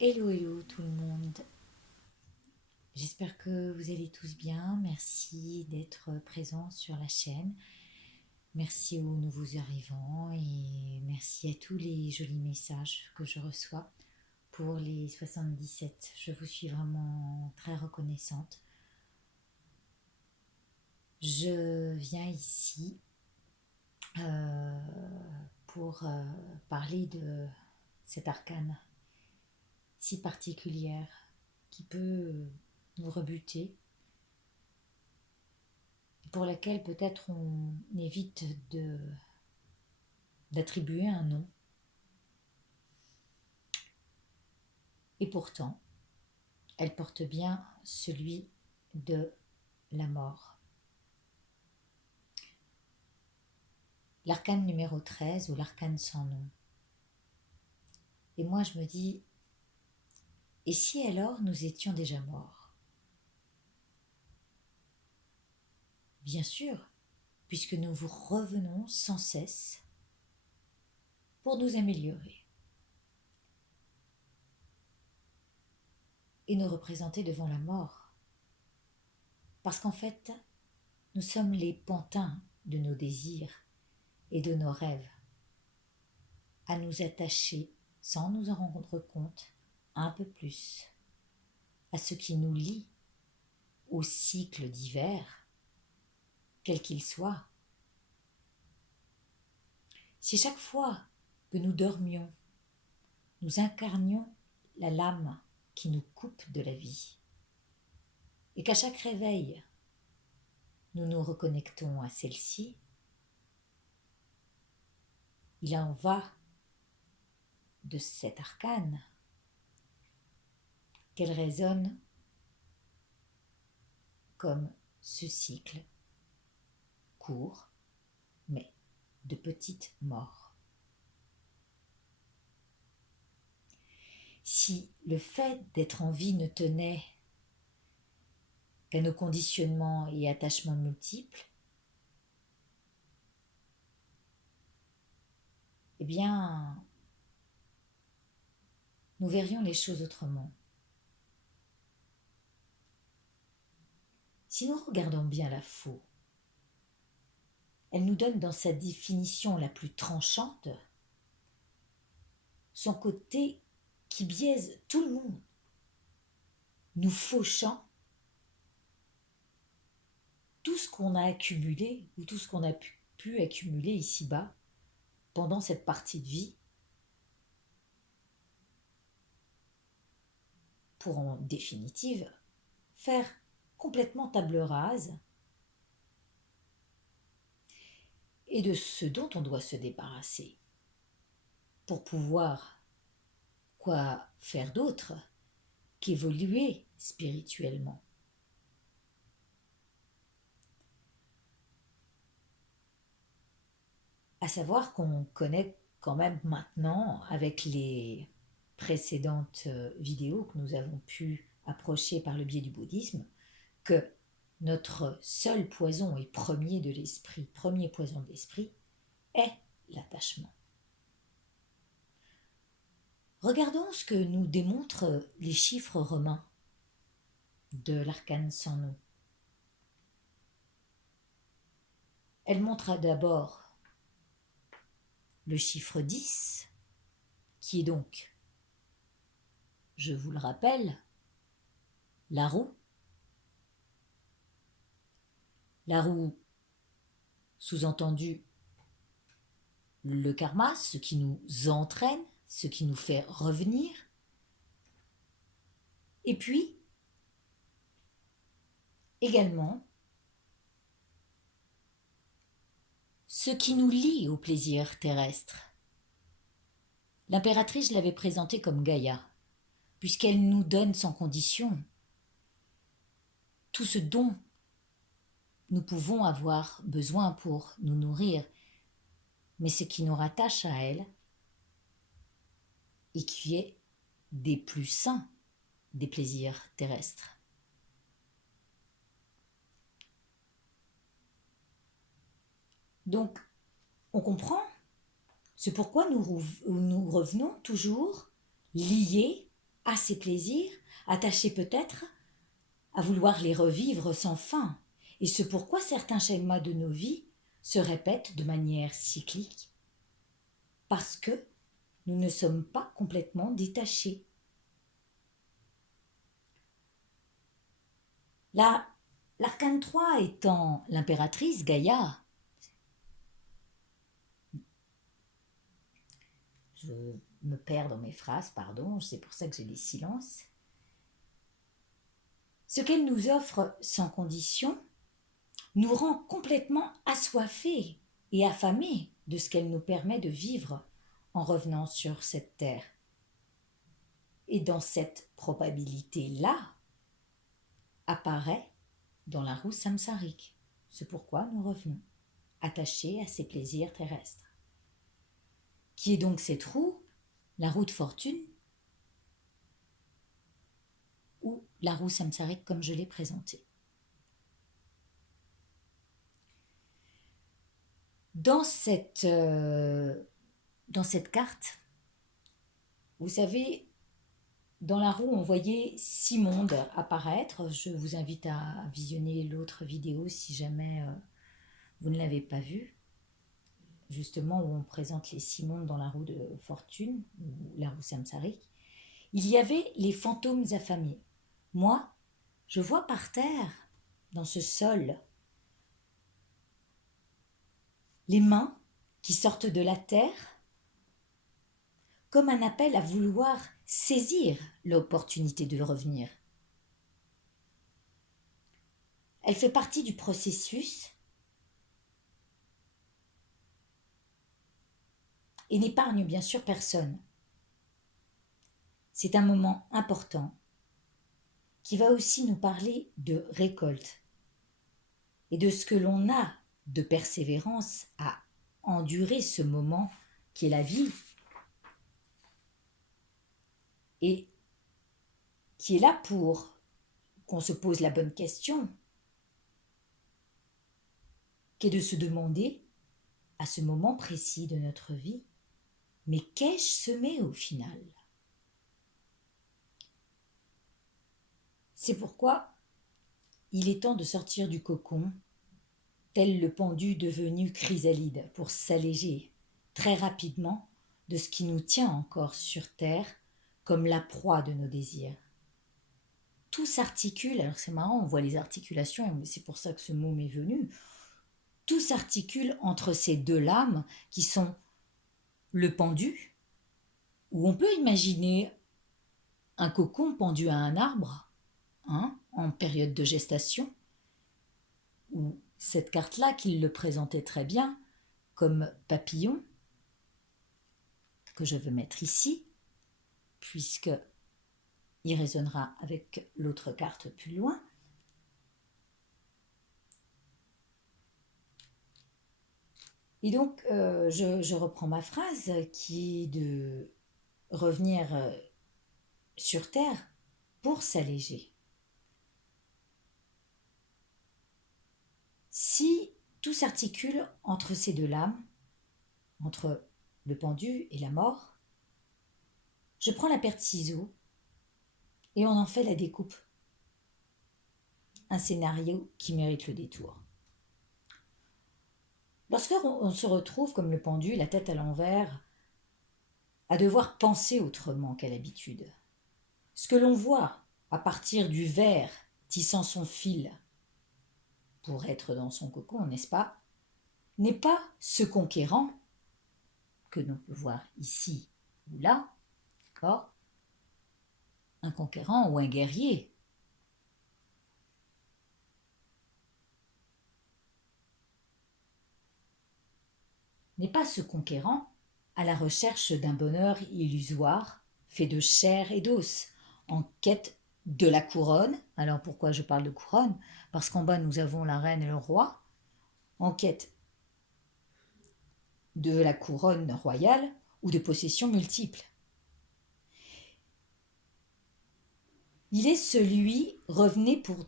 Hello, hello tout le monde. J'espère que vous allez tous bien. Merci d'être présents sur la chaîne. Merci aux nouveaux arrivants et merci à tous les jolis messages que je reçois pour les 77. Je vous suis vraiment très reconnaissante. Je viens ici euh, pour parler de cette arcane si particulière qui peut nous rebuter, pour laquelle peut-être on évite d'attribuer un nom. Et pourtant, elle porte bien celui de la mort. L'arcane numéro 13 ou l'arcane sans nom. Et moi je me dis, et si alors nous étions déjà morts? Bien sûr, puisque nous vous revenons sans cesse pour nous améliorer et nous représenter devant la mort. Parce qu'en fait, nous sommes les pantins de nos désirs et de nos rêves, à nous attacher, sans nous en rendre compte, un peu plus à ce qui nous lie au cycle divers, quel qu'il soit. Si chaque fois que nous dormions, nous incarnions la lame qui nous coupe de la vie, et qu'à chaque réveil, nous nous reconnectons à celle-ci, il en va de cette arcane, qu'elle résonne comme ce cycle court, mais de petites morts. Si le fait d'être en vie ne tenait qu'à nos conditionnements et attachements multiples, eh bien, nous verrions les choses autrement. Si nous regardons bien la faux, elle nous donne dans sa définition la plus tranchante son côté qui biaise tout le monde, nous fauchant tout ce qu'on a accumulé ou tout ce qu'on a pu accumuler ici-bas pendant cette partie de vie pour en définitive faire complètement table rase et de ce dont on doit se débarrasser pour pouvoir quoi faire d'autre qu'évoluer spirituellement. À savoir qu'on connaît quand même maintenant, avec les précédentes vidéos que nous avons pu approcher par le biais du bouddhisme, que notre seul poison et premier de l'esprit, premier poison de l'esprit, est l'attachement. Regardons ce que nous démontrent les chiffres romains de l'arcane sans nom. Elle montre d'abord le chiffre 10, qui est donc, je vous le rappelle, la roue. La roue, sous-entendu, le karma, ce qui nous entraîne, ce qui nous fait revenir. Et puis, également, ce qui nous lie au plaisir terrestre. L'impératrice l'avait présenté comme Gaïa, puisqu'elle nous donne sans condition tout ce dont nous pouvons avoir besoin pour nous nourrir, mais ce qui nous rattache à elle et qui est des plus sains des plaisirs terrestres. Donc, on comprend, c'est pourquoi nous revenons toujours liés à ses plaisirs, attachés peut-être à vouloir les revivre sans fin, et c'est pourquoi certains schémas de nos vies se répètent de manière cyclique, parce que nous ne sommes pas complètement détachés. L'arcane 3 étant l'impératrice Gaïa, je me perds dans mes phrases, pardon, c'est pour ça que j'ai des silences. Ce qu'elle nous offre sans condition nous rend complètement assoiffés et affamés de ce qu'elle nous permet de vivre en revenant sur cette terre. Et dans cette probabilité-là, apparaît dans la roue samsarique. C'est pourquoi nous revenons, attachés à ces plaisirs terrestres. Qui est donc cette roue? La roue de fortune ou la roue samsarique comme je l'ai présentée. Dans cette carte, vous savez, dans la roue, on voyait 6 mondes apparaître. Je vous invite à visionner l'autre vidéo si jamais vous ne l'avez pas vue. Justement, où on présente les 6 mondes dans la roue de fortune, ou la roue samsarique. Il y avait les fantômes affamés. Moi, je vois par terre, dans ce sol, les mains qui sortent de la terre comme un appel à vouloir saisir l'opportunité de revenir. Elle fait partie du processus et n'épargne bien sûr personne. C'est un moment important qui va aussi nous parler de récolte et de ce que l'on a de persévérance à endurer ce moment qui est la vie et qui est là pour qu'on se pose la bonne question, qui est de se demander à ce moment précis de notre vie, mais qu'ai-je semé au final? C'est pourquoi il est temps de sortir du cocon, tel le pendu devenu chrysalide, pour s'alléger très rapidement de ce qui nous tient encore sur terre comme la proie de nos désirs. Tout s'articule, alors c'est marrant, on voit les articulations, mais c'est pour ça que ce mot m'est venu. Tout s'articule entre ces deux lames qui sont le pendu, où on peut imaginer un cocon pendu à un arbre, en période de gestation, ou cette carte-là qui le présentait très bien comme papillon, que je veux mettre ici, puisque il résonnera avec l'autre carte plus loin. Et donc, je reprends ma phrase qui est de revenir sur Terre pour s'alléger. Si tout s'articule entre ces deux lames, entre le pendu et la mort, je prends la paire de ciseaux et on en fait la découpe. Un scénario qui mérite le détour. Lorsqu'on se retrouve comme le pendu, la tête à l'envers, à devoir penser autrement qu'à l'habitude, ce que l'on voit à partir du ver tissant son fil pour être dans son cocon, n'est-ce pas, n'est pas ce conquérant que l'on peut voir ici ou là, d'accord, un conquérant ou un guerrier. N'est pas ce conquérant à la recherche d'un bonheur illusoire, fait de chair et d'os, en quête de la couronne. Alors pourquoi je parle de couronne? Parce qu'en bas nous avons la reine et le roi, en quête de la couronne royale ou de possessions multiples. Il est celui revenu pour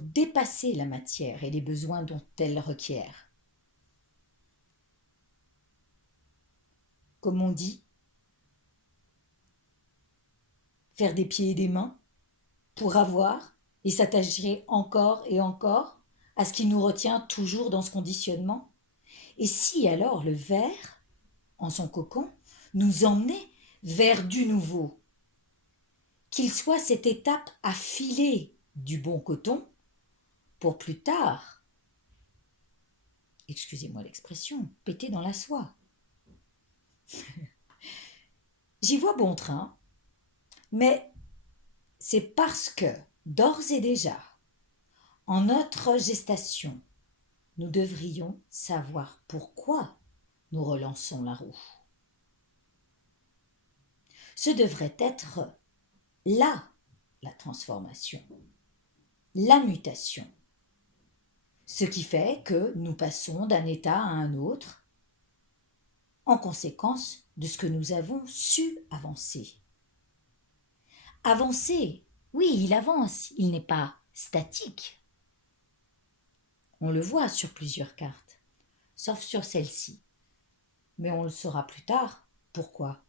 dépasser la matière et les besoins dont elle requiert. Comme on dit, faire des pieds et des mains pour avoir et s'attacher encore et encore à ce qui nous retient toujours dans ce conditionnement? Et si alors le ver, en son cocon, nous emmenait vers du nouveau, qu'il soit cette étape à filer du bon coton pour plus tard, excusez-moi l'expression, péter dans la soie. J'y vois bon train, mais c'est parce que, d'ores et déjà, en notre gestation, nous devrions savoir pourquoi nous relançons la roue. Ce devrait être là la transformation, la mutation. Ce qui fait que nous passons d'un état à un autre en conséquence de ce que nous avons su avancer. Avancer, oui, il avance, il n'est pas statique. On le voit sur plusieurs cartes, sauf sur celle-ci. Mais on le saura plus tard. Pourquoi?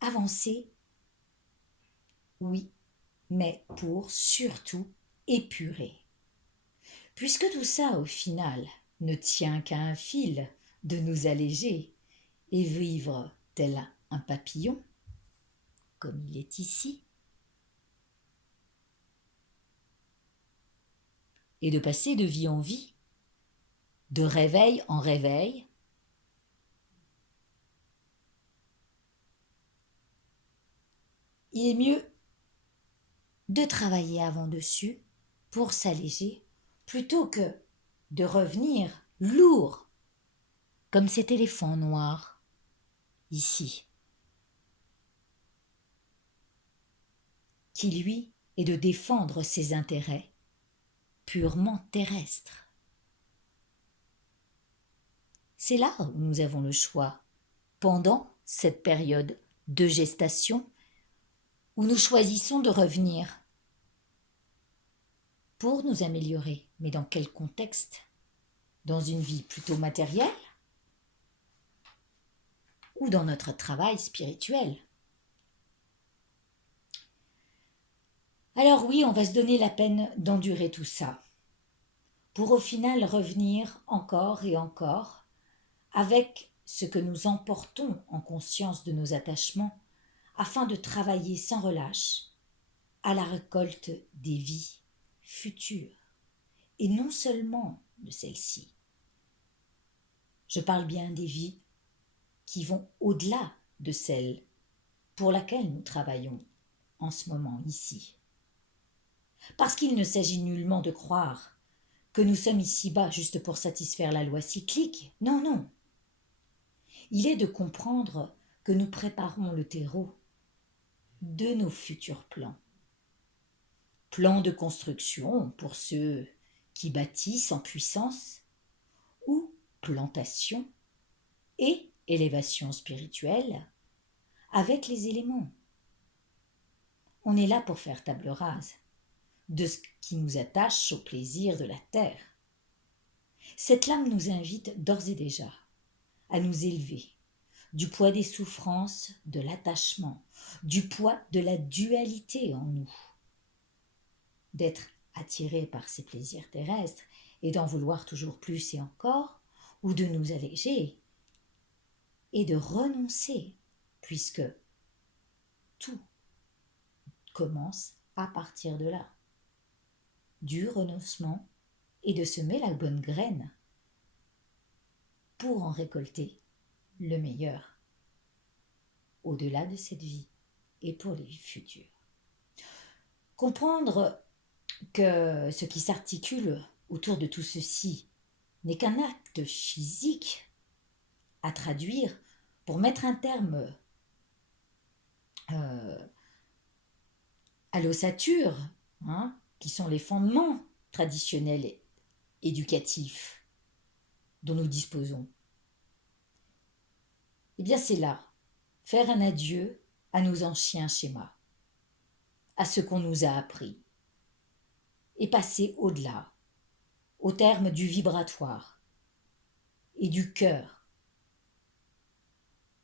Avancer, oui, mais pour surtout épurer. Puisque tout ça, au final, ne tient qu'à un fil de nous alléger et vivre tel un papillon, comme il est ici, et de passer de vie en vie, de réveil en réveil, il est mieux de travailler avant dessus pour s'alléger plutôt que de revenir lourd comme cet éléphant noir ici, qui lui est de défendre ses intérêts purement terrestres. C'est là où nous avons le choix, pendant cette période de gestation, où nous choisissons de revenir pour nous améliorer. Mais dans quel contexte? Dans une vie plutôt matérielle ou dans notre travail spirituel? Alors oui, on va se donner la peine d'endurer tout ça, pour au final revenir encore et encore avec ce que nous emportons en conscience de nos attachements, afin de travailler sans relâche à la récolte des vies futures, et non seulement de celles-ci. Je parle bien des vies qui vont au-delà de celles pour laquelle nous travaillons en ce moment ici. Parce qu'il ne s'agit nullement de croire que nous sommes ici-bas juste pour satisfaire la loi cyclique. Non, non. Il est de comprendre que nous préparons le terreau de nos futurs plans. Plans de construction pour ceux qui bâtissent en puissance, ou plantation et élévation spirituelle avec les éléments. On est là pour faire table rase de ce qui nous attache au plaisir de la terre. Cette lame nous invite d'ores et déjà à nous élever du poids des souffrances, de l'attachement, du poids de la dualité en nous, d'être attirés par ces plaisirs terrestres et d'en vouloir toujours plus et encore, ou de nous alléger et de renoncer, puisque tout commence à partir de là, du renoncement et de semer la bonne graine pour en récolter le meilleur au-delà de cette vie et pour les vies futures. Comprendre que ce qui s'articule autour de tout ceci n'est qu'un acte physique à traduire pour mettre un terme à l'ossature, qui sont les fondements traditionnels et éducatifs dont nous disposons. Eh bien c'est là, faire un adieu à nos anciens schémas, à ce qu'on nous a appris, et passer au-delà, au terme du vibratoire et du cœur,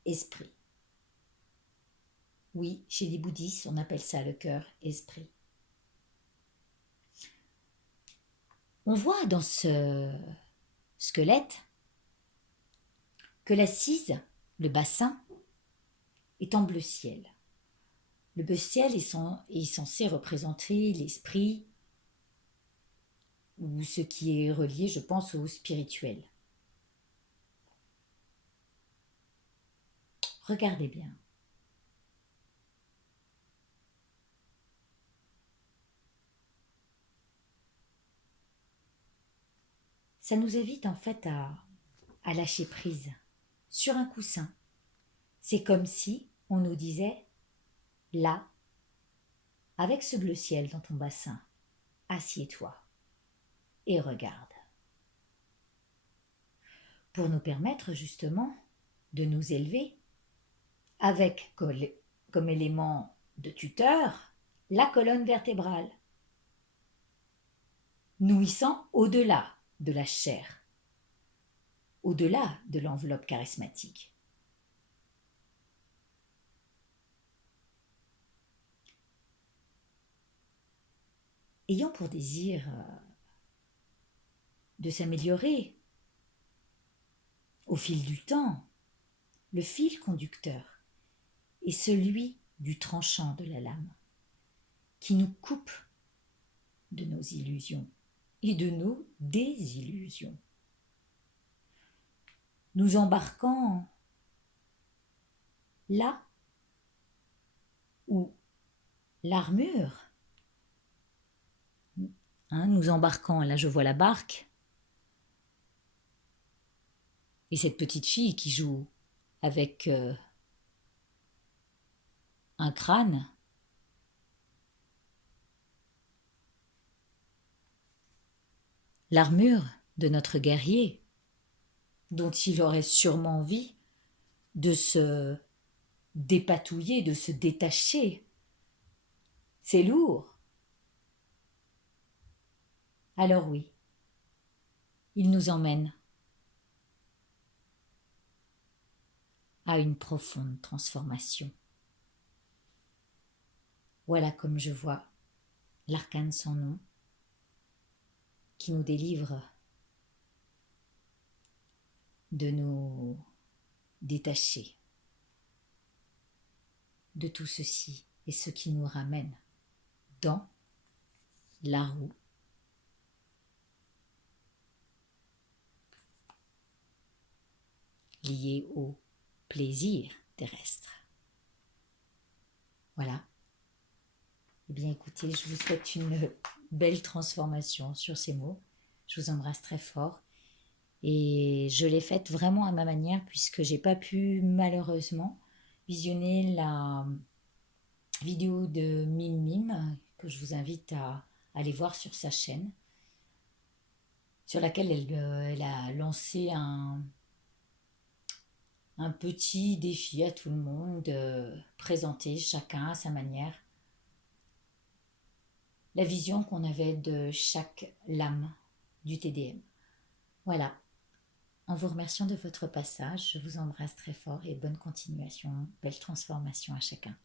esprit. Oui, chez les bouddhistes, on appelle ça le cœur-esprit. On voit dans ce squelette que l'assise, le bassin, est en bleu ciel. Le bleu ciel est censé représenter l'esprit ou ce qui est relié, je pense, au spirituel. Regardez bien. Ça nous invite en fait à lâcher prise sur un coussin. C'est comme si on nous disait, là, avec ce bleu ciel dans ton bassin, assieds-toi et regarde. Pour nous permettre justement de nous élever avec comme élément de tuteur la colonne vertébrale, nourrissant au-delà de la chair, au-delà de l'enveloppe charismatique. Ayant pour désir de s'améliorer au fil du temps, le fil conducteur est celui du tranchant de la lame, qui nous coupe de nos illusions et de nos désillusions, nous embarquant là où l'armure, nous embarquant, là je vois la barque, et cette petite fille qui joue avec un crâne, l'armure de notre guerrier, dont il aurait sûrement envie de se dépatouiller, de se détacher. C'est lourd. Alors oui, il nous emmène à une profonde transformation. Voilà comme je vois l'arcane sans nom qui nous délivre de nous détacher de tout ceci et ce qui nous ramène dans la roue liée au plaisir terrestre. Voilà. Eh bien écoutez, je vous souhaite une belle transformation sur ces mots. Je vous embrasse très fort. Et je l'ai faite vraiment à ma manière puisque j'ai pas pu malheureusement visionner la vidéo de Mime Mime que je vous invite à aller voir sur sa chaîne, sur laquelle elle a lancé un petit défi à tout le monde de présenter chacun à sa manière la vision qu'on avait de chaque lame du TDM. Voilà. En vous remerciant de votre passage, je vous embrasse très fort et bonne continuation, belle transformation à chacun.